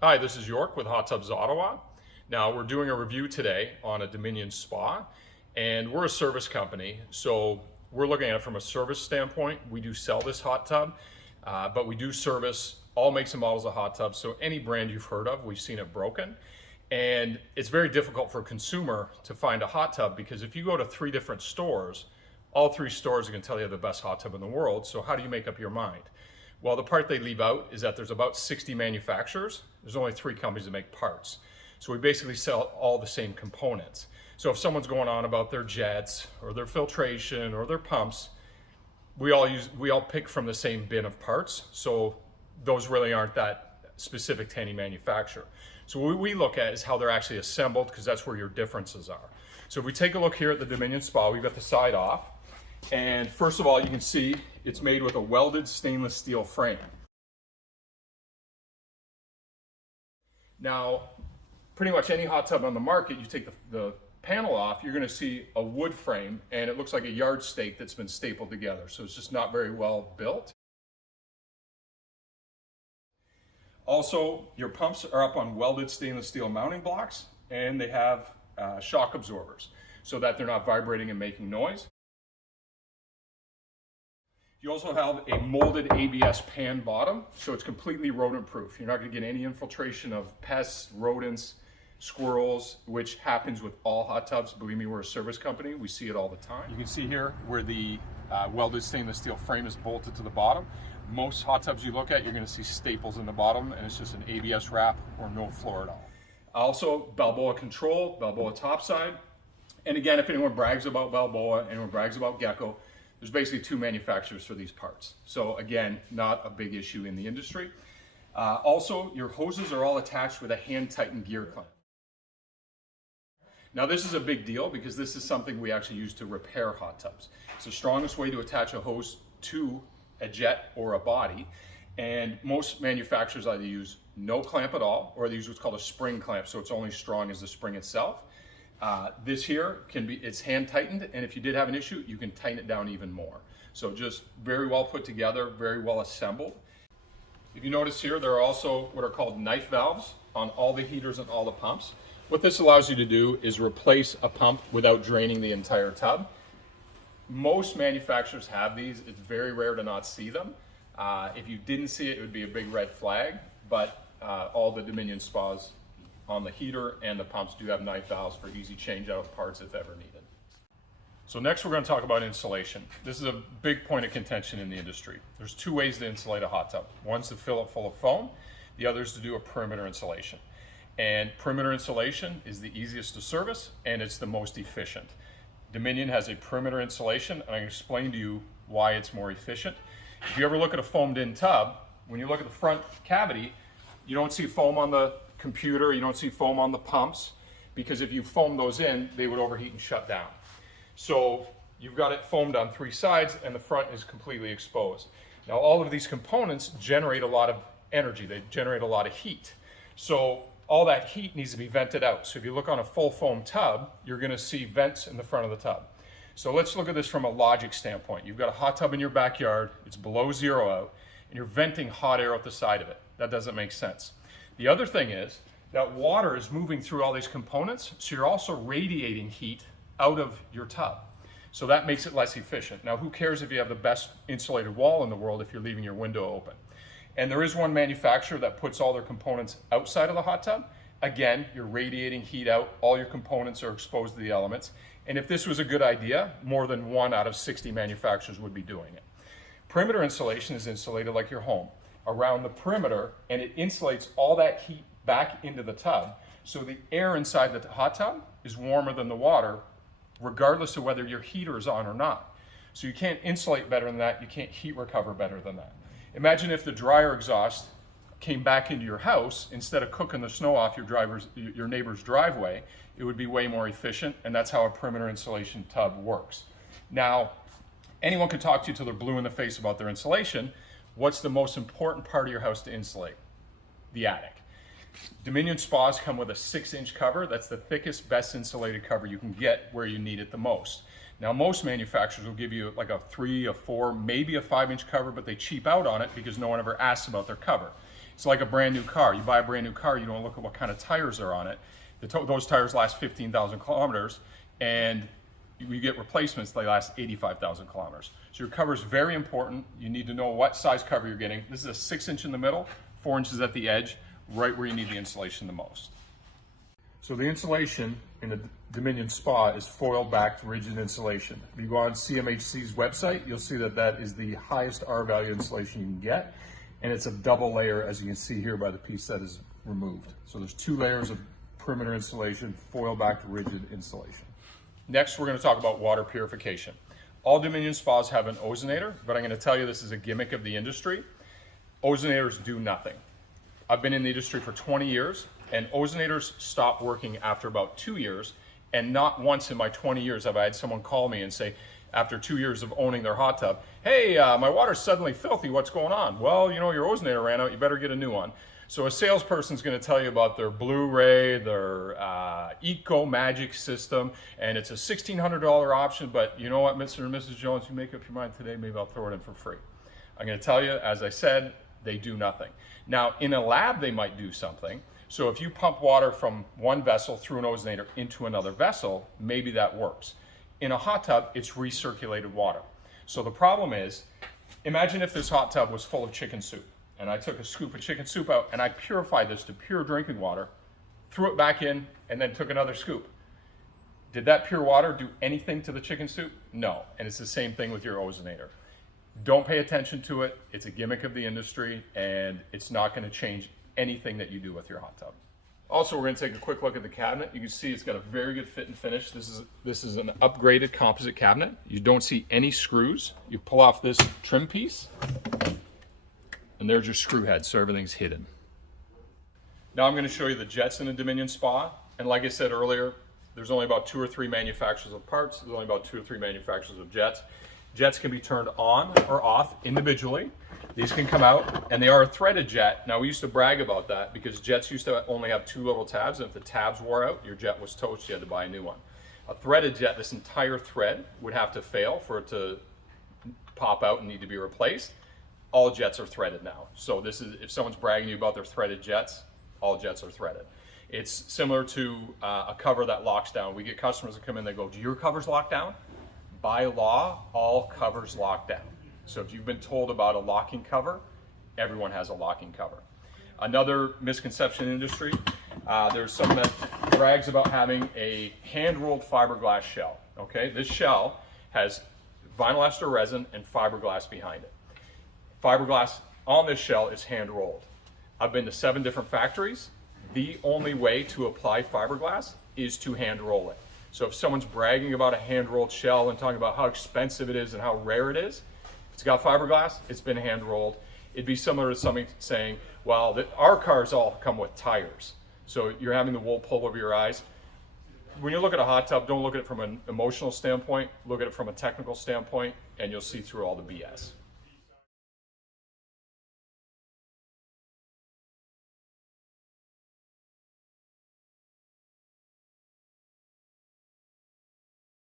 Hi, this is York with Hot Tubs Ottawa. Now we're doing a review today on a Dominion spa, and we're a service company, so we're looking at it from a service standpoint. We do sell this hot tub, but we do service all makes and models of hot tubs. So any brand you've heard of, we've seen it broken. And it's very difficult for a consumer to find a hot tub because if you go to 3 different stores, all 3 stores are going to tell you the best hot tub in the world. So how do you make up your mind? Well, the part they leave out is that there's about 60 manufacturers. There's only 3 companies that make parts. So we basically sell all the same components. So if someone's going on about their jets or their filtration or their pumps, we all pick from the same bin of parts. So those really aren't that specific to any manufacturer. So what we look at is how they're actually assembled, because that's where your differences are. So if we take a look here at the Dominion Spa, we've got the side off. And first of all, you can see it's made with a welded stainless steel frame. Now, pretty much any hot tub on the market, you take the panel off, you're gonna see a wood frame, and it looks like a yard stake that's been stapled together. So it's just not very well built. Also, your pumps are up on welded stainless steel mounting blocks, and they have shock absorbers so that they're not vibrating and making noise. You also have a molded ABS pan bottom, so it's completely rodent proof. You're not going to get any infiltration of pests, rodents, squirrels, which happens with all hot tubs. Believe me, we're a service company. We see it all the time. You can see here where the welded stainless steel frame is bolted to the bottom. Most hot tubs you look at, you're going to see staples in the bottom, and it's just an ABS wrap or no floor at all. Also, Balboa control, Balboa topside. And again, if anyone brags about Balboa, anyone brags about Gecko, there's basically 2 manufacturers for these parts. So again, not a big issue in the industry. Also, your hoses are all attached with a hand-tightened gear clamp. Now this is a big deal because this is something we actually use to repair hot tubs. It's the strongest way to attach a hose to a jet or a body. And most manufacturers either use no clamp at all, or they use what's called a spring clamp, so it's only strong as the spring itself. This here it's hand tightened, and if you did have an issue, you can tighten it down even more. So just very well put together, very well assembled. If you notice here, there are also what are called knife valves on all the heaters and all the pumps. What this allows you to do is replace a pump without draining the entire tub. Most manufacturers have these. It's very rare to not see them. If you didn't see it, it would be a big red flag, but all the Dominion spas on the heater and the pumps do have knife valves for easy change out of parts if ever needed. So next we're going to talk about insulation. This is a big point of contention in the industry. There's 2 ways to insulate a hot tub. One's to fill it full of foam, the other is to do a perimeter insulation. And perimeter insulation is the easiest to service and it's the most efficient. Dominion has a perimeter insulation, and I can explain to you why it's more efficient. If you ever look at a foamed in tub, when you look at the front cavity, you don't see foam on the computer, you don't see foam on the pumps, because if you foam those in, they would overheat and shut down. So you've got it foamed on 3 sides and the front is completely exposed. Now all of these components generate a lot of energy, they generate a lot of heat. So all that heat needs to be vented out. So if you look on a full foam tub, you're going to see vents in the front of the tub. So let's look at this from a logic standpoint. You've got a hot tub in your backyard, it's below 0 out, and you're venting hot air out the side of it. That doesn't make sense. The other thing is that water is moving through all these components, so you're also radiating heat out of your tub. So that makes it less efficient. Now, who cares if you have the best insulated wall in the world if you're leaving your window open? And there is one manufacturer that puts all their components outside of the hot tub. Again, you're radiating heat out, all your components are exposed to the elements. And if this was a good idea, more than 1 out of 60 manufacturers would be doing it. Perimeter insulation is insulated like your home around the perimeter, and it insulates all that heat back into the tub. So the air inside the hot tub is warmer than the water, regardless of whether your heater is on or not. So you can't insulate better than that, you can't heat recover better than that. Imagine if the dryer exhaust came back into your house, instead of cooking the snow off your neighbor's driveway, it would be way more efficient, and that's how a perimeter insulation tub works. Now, anyone can talk to you till they're blue in the face about their insulation. What's the most important part of your house to insulate? The attic. Dominion spas come with a 6-inch cover. That's the thickest, best insulated cover you can get where you need it the most. Now, most manufacturers will give you like a 3, a 4, maybe a 5-inch cover, but they cheap out on it because no one ever asks about their cover. It's like a brand new car. You buy a brand new car, you don't look at what kind of tires are on it. Those tires last 15,000 kilometers, and you get replacements, they last 85,000 kilometers. So your cover is very important. You need to know what size cover you're getting. This is a 6-inch in the middle, 4 inches at the edge, right where you need the insulation the most. So the insulation in the Dominion Spa is foil-backed rigid insulation. If you go on CMHC's website, you'll see that that is the highest R-value insulation you can get, and it's a double layer, as you can see here by the piece that is removed. So there's 2 layers of perimeter insulation, foil-backed rigid insulation. Next, we're going to talk about water purification. All Dominion spas have an ozonator, but I'm going to tell you this is a gimmick of the industry. Ozonators do nothing. I've been in the industry for 20 years, and ozonators stop working after about 2 years, and not once in my 20 years have I had someone call me and say, after 2 years of owning their hot tub, hey, my water's suddenly filthy, what's going on? Well, you know, your ozonator ran out, you better get a new one. So a salesperson's going to tell you about their Blu-ray, their Eco Magic system, and it's a $1,600 option, but you know what, Mr. and Mrs. Jones, you make up your mind today, maybe I'll throw it in for free. I'm going to tell you, as I said, they do nothing. Now, in a lab, they might do something. So if you pump water from one vessel through an ozonator into another vessel, maybe that works. In a hot tub, it's recirculated water. So the problem is, imagine if this hot tub was full of chicken soup, and I took a scoop of chicken soup out and I purified this to pure drinking water, threw it back in, and then took another scoop. Did that pure water do anything to the chicken soup? No. And it's the same thing with your ozonator. Don't pay attention to it. It's a gimmick of the industry, and it's not going to change anything that you do with your hot tub. Also, we're going to take a quick look at the cabinet. You can see it's got a very good fit and finish. This is an upgraded composite cabinet. You don't see any screws. You pull off this trim piece, and there's your screw head, so everything's hidden. Now I'm going to show you the jets in a Dominion Spa. And like I said earlier, there's only about 2 or 3 manufacturers of parts. There's only about 2 or 3 manufacturers of jets. Jets can be turned on or off individually. These can come out, and they are a threaded jet. Now, we used to brag about that because jets used to only have 2 little tabs, and if the tabs wore out, your jet was toast, you had to buy a new one. A threaded jet, this entire thread would have to fail for it to pop out and need to be replaced. All jets are threaded now. So this is, if someone's bragging to you about their threaded jets, all jets are threaded. It's similar to a cover that locks down. We get customers that come in, they go, do your covers lock down? By law, all covers lock down. So if you've been told about a locking cover, everyone has a locking cover. Another misconception in the industry, there's someone that brags about having a hand-rolled fiberglass shell. Okay, this shell has vinyl ester resin and fiberglass behind it. Fiberglass on this shell is hand-rolled. I've been to 7 different factories. The only way to apply fiberglass is to hand-roll it. So if someone's bragging about a hand-rolled shell and talking about how expensive it is and how rare it is, if it's got fiberglass, it's been hand-rolled. It'd be similar to somebody saying, well, our cars all come with tires. So you're having the wool pull over your eyes. When you look at a hot tub, don't look at it from an emotional standpoint, look at it from a technical standpoint, and you'll see through all the BS.